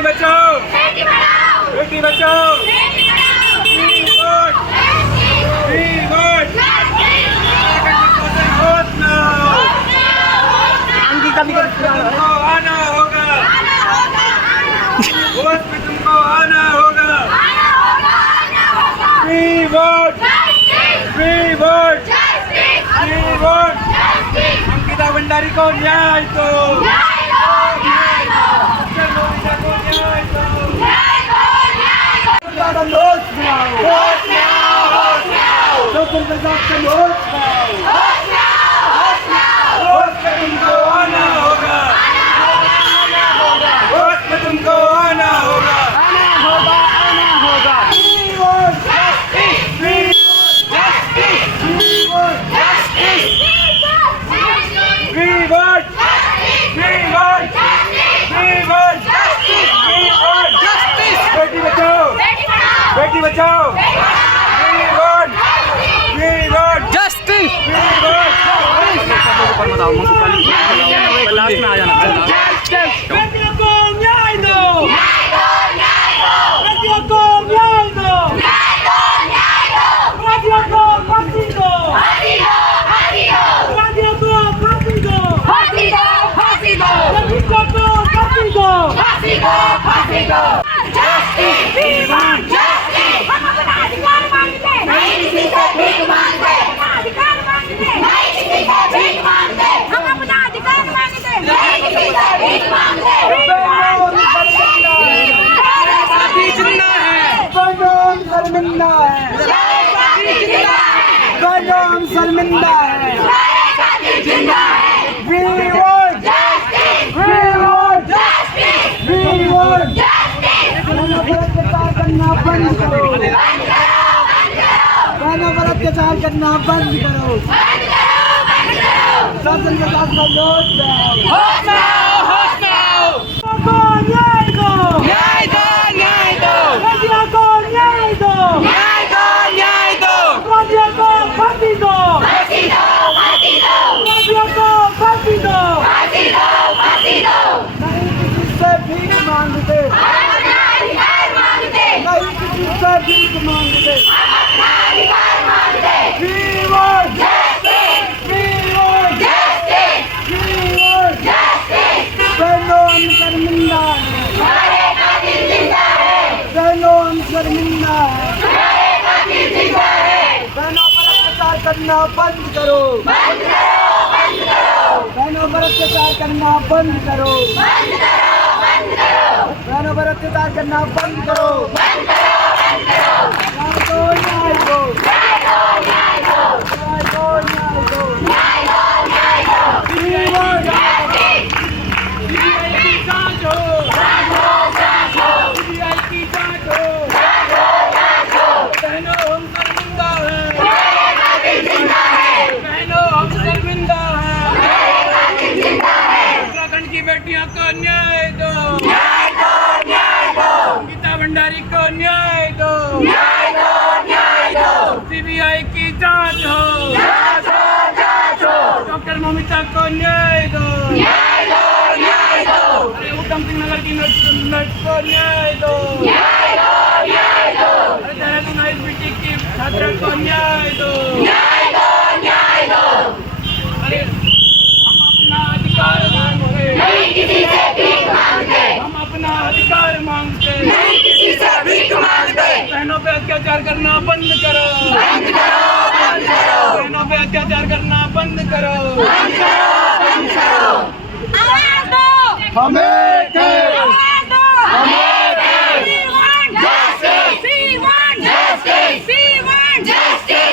Beti Bachao Beti Padhao, Beti Bachao free vote, free vote, vote now, तुमको आना होगा, वोट में तुमको आना होगा, free vote, free vote, free vote, Ankita Bhandari को न्याय दो, तुमको आना होगा, वोट में तुमको आना होगा, आना होगा। Free vote, free vote, free vote, free vote, free vote, free vote, Beti Bachao Beti Bachao, free vote, free vote, justice. Free vote, last में आ जाना। बेटियों को न्याय दो, बेटियों को न्याय दो, बेटियों को फांसी दो, बेटियों को फांसी दो, बेटियों को फांसी दो, हम अपना अधिकार मांगते नहीं, किसी से भीख मांगते, अधिकार मांगते नहीं, किसी से भीख मांगते, हम अपना अधिकार मांगते नहीं, किसी से भीख मांगते। कानून शर्मिंदा है, कानून शर्मिंदा है, free vote, free vote, free vote, अत्याचार करना बंद करो, बहनों पर अत्याचार करना बंद करो, शासन के साथ सहयोग दो, न्याय दो, न्याय दो, बेटियों को न्याय दो, न्याय दो। बेटियों को फांसी दो, बेटियों को फांसी दो, नहीं किसी से भीख मांगते, नहीं किसी से भीख मांगते, free vote, free vote, free vote, बहनों हम शर्मिंदा है, बहनों हम शर्मिंदा है, बहनों पर अत्याचार करना बंद करो, बहनों पर अत्याचार करना बंद करो, बहनों पर अत्याचार करना बंद करो, न्याय दो, न्याय दो, न्याय दो, न्याय दो, फ्री वोट, सीबीआई की जांच हो, सीबीआई की जांच हो, बहनों हम शर्मिंदा हैं, बहनों हम शर्मिंदा हैं, उत्तराखंड की बेटियों को न्याय दो, गीता भंडारी को न्याय दो, सीबीआई की जांच हो, डॉक्टर ममिता को न्याय दो, अरे उत्तम सिंह नगर की नट को न्याय दो, अरे देहरादून आईआईटी की छात्रा को न्याय दो, अरे हम अपना अधिकार मांगते नहीं, किसी से भीख मांगते, हम अपना अधिकार मांगते नहीं, किसी से भीख मांगते, बहनों पे अत्याचार करना बंद करो, बहनों पे अत्याचार करना बंद करो, आवाज दो, हमें आवाज दो,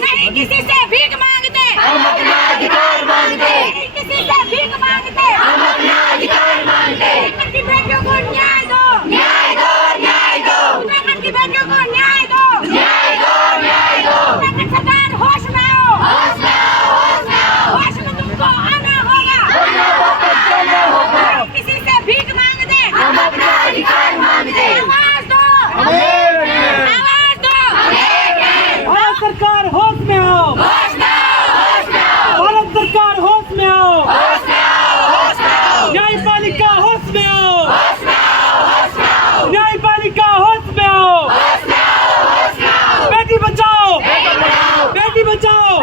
नहीं किसी से भीख मांगते, हम अपना अधिकार मांगते, नहीं किसी से भीख मांगते, हम अपना अधिकार मांगते, उत्तराखंड की बेटियों को न्याय दो, उत्तराखंड की बेटियों को न्याय दो, उत्तराखंड सरकार होश में आओ, होश में तुमको आना होगा, किसी से भीख मांगते, हम अपना अधिकार मांगते, आवाज दो, आवाज दो, भारत सरकार होश में आओ, भारत सरकार होश में आओ,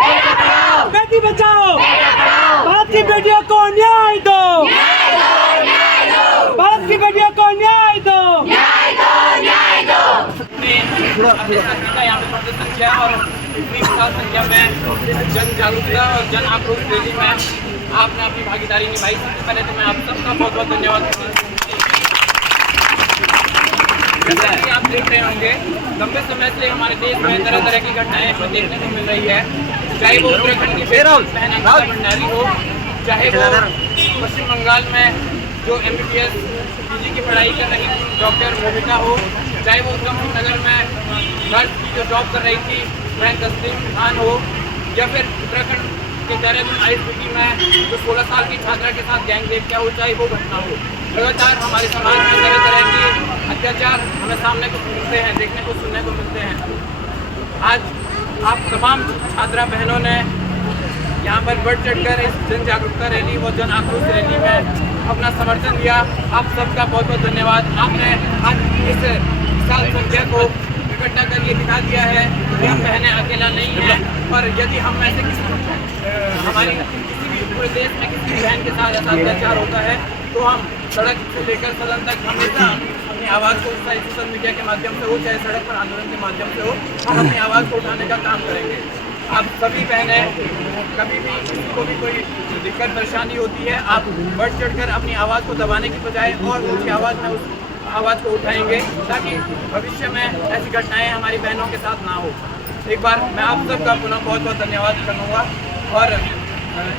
बेटी बचाओ, भारत की बेटियों को न्याय दो, भारत की बेटियों को न्याय दो। यहाँ पे प्रदर्शन किया और इतनी विशाल संख्या में जन जागरूकता और जन आक्रोश रैली में आपने अपनी भागीदारी निभाई। सबसे पहले तो मैं आप सबका बहुत बहुत धन्यवाद करता हूँ। जैसा कि आप देख रहे होंगे, लंबे समय से हमारे देश में तरह तरह की घटनाएं हमें देखने को मिल रही है, चाहे वो उत्तराखंड की बहन अंकिता भंडारी हो, चाहे वो पश्चिम बंगाल में जो MBBS PG की पढ़ाई कर रही डॉक्टर मोमिता हो, चाहे वो उधम सिंह नगर में नर्स की जो जॉब कर रही थी बहन तस्लीम खान हो, या फिर उत्तराखंड के देहरादून ISBT में जो 16 साल की छात्रा के साथ गैंग रेप किया हो, चाहे वो घटना हो। लगातार हमारे समाज में तरह तरह के अत्याचार हमें सामने को मिलते हैं, देखने को सुनने को मिलते हैं। आज आप तमाम छात्रा बहनों ने यहाँ पर बढ़ चढ़कर इस जन जागरूकता रैली व जन आक्रोश रैली में अपना समर्थन दिया। आप सबका बहुत बहुत धन्यवाद। आपने आज इस विशाल संख्या को इकट्ठा कर ये दिखा दिया है कि हम बहनें अकेला नहीं हैं, और यदि हम ऐसे हमारी किसी भी पूरे देश में किसी भी बहन के साथ ऐसा अत्याचार होता है तो हम सड़क से लेकर सदन तक हमेशा अपनी आवाज़ को चाहे सोशल मीडिया के माध्यम से हो, चाहे सड़क पर आंदोलन के माध्यम से हो, हम अपनी आवाज़ को उठाने का काम करेंगे। आप सभी बहनें कभी भी किसी को भी कोई दिक्कत परेशानी होती है, आप बढ़ चढ़कर अपनी आवाज़ को दबाने की बजाय और ऊँची आवाज़ में उस आवाज़ को उठाएंगे, ताकि भविष्य में ऐसी घटनाएं हमारी बहनों के साथ ना हो। एक बार मैं आप सबका पुनः बहुत बहुत धन्यवाद करूँगा। और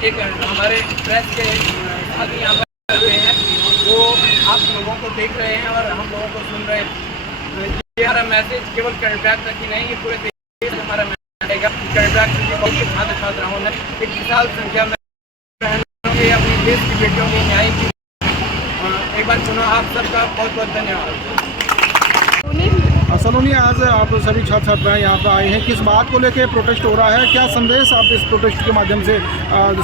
एक हमारे प्रेस के साथी यहाँ पर हुए हैं, वो आप लोगों को देख रहे हैं और हम लोगों को सुन रहे हैं। ये हमारा मैसेज केवल कर्नाटक तक ही नहीं, ये पूरे देश में हमारा मैसेज रहेगा। कर्नाटक के बहुत छात्र छात्राओं ने एक विशाल संख्या में बहनों के अपनी देश की बेटियों के न्याय की। एक बार पुनः आप सबका बहुत बहुत धन्यवाद। सलोनी, आज आप सभी छात्र छात्राएं यहाँ पर आए हैं, किस बात को लेकर प्रोटेस्ट हो रहा है, क्या संदेश आप इस प्रोटेस्ट के माध्यम से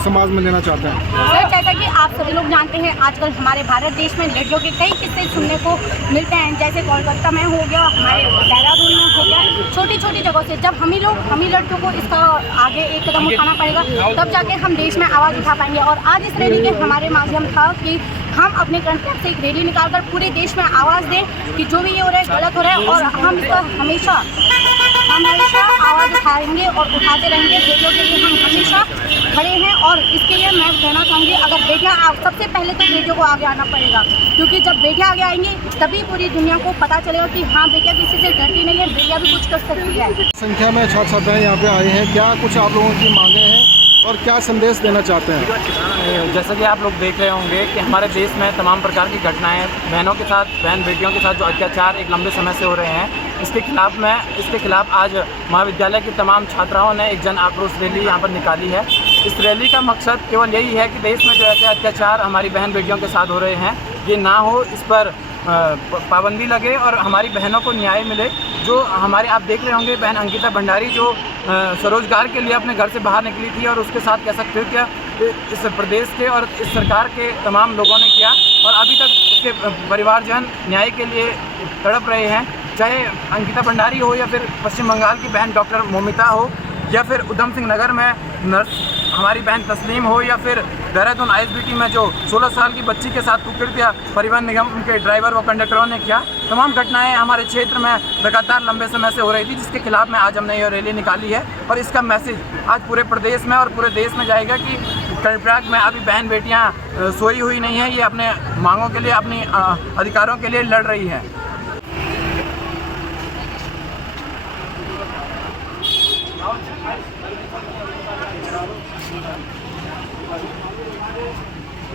समाज में लेना चाहते हैं? सर, जैसा कि आप सभी लोग जानते हैं, आजकल हमारे भारत देश में लड़कियों के कई किस्से सुनने को मिलते हैं, जैसे कोलकाता में हो गया, हमारे देहरादून में हो गया, छोटी छोटी जगहों से। जब हम ही लड़कियों को इसका आगे एक कदम उठाना पड़ेगा, तब जाके हम देश में आवाज़ उठा पाएंगे। और आज इस रैली के हमारे माध्यम था कि हम अपने कर्तव्य से एक रैली निकालकर पूरे देश में आवाज़ दें कि जो भी ये हो रहा है गलत हो रहा है, और हम इसका हमेशा आवाज़ उठाएंगे और उठाते रहेंगे। बेटियों के लिए हम हमेशा खड़े हैं, और इसके लिए मैं कहना चाहूँगी, अगर बेटियाँ सबसे पहले तो बेटियों को आगे आना पड़ेगा, क्योंकि जब बेटियाँ आगे आएंगी तभी पूरी दुनिया को पता चलेगा कि हाँ, बेटियाँ किसी से डरती नहीं है, बेटियाँ भी कुछ कर सकती है। संख्या में छात्र छात्राएं यहाँ पे आए हैं, क्या कुछ आप लोगों की मांगे हैं और क्या संदेश देना चाहते हैं? जैसा कि आप लोग देख रहे होंगे कि हमारे देश में तमाम प्रकार की घटनाएं बहनों के साथ, बहन बेटियों के साथ जो अत्याचार एक लंबे समय से हो रहे हैं, इसके खिलाफ आज महाविद्यालय की तमाम छात्राओं ने एक जन आक्रोश रैली यहाँ पर निकाली है। इस रैली का मकसद केवल यही है कि देश में जो ऐसे अत्याचार हमारी बहन बेटियों के साथ हो रहे हैं, ये ना हो, इस पर पाबंदी लगे और हमारी बहनों को न्याय मिले। जो हमारे आप देख रहे होंगे बहन अंकिता भंडारी जो स्वरोजगार के लिए अपने घर से बाहर निकली थी, और उसके साथ कह सकते हो क्या इस प्रदेश के और इस सरकार के तमाम लोगों ने किया, और अभी तक उसके परिवारजन न्याय के लिए तड़प रहे हैं। चाहे अंकिता भंडारी हो, या फिर पश्चिम बंगाल की बहन डॉक्टर मोमिता हो, या फिर उधम सिंह नगर में नर्स हमारी बहन तस्लीम हो, या फिर देहरादून ISBT में जो 16 साल की बच्ची के साथ कुकृत्य परिवहन निगम के ड्राइवर व कंडक्टरों ने किया। तमाम घटनाएं हमारे क्षेत्र में लगातार लंबे समय से हो रही थी, जिसके खिलाफ में आज हमने ये रैली निकाली है, और इसका मैसेज आज पूरे प्रदेश में और पूरे देश में जाएगा कि कर्नाटक में अभी बहन बेटियाँ सोई हुई नहीं हैं, ये अपने मांगों के लिए, अपनी अधिकारों के लिए लड़ रही हैं।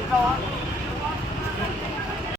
Come on.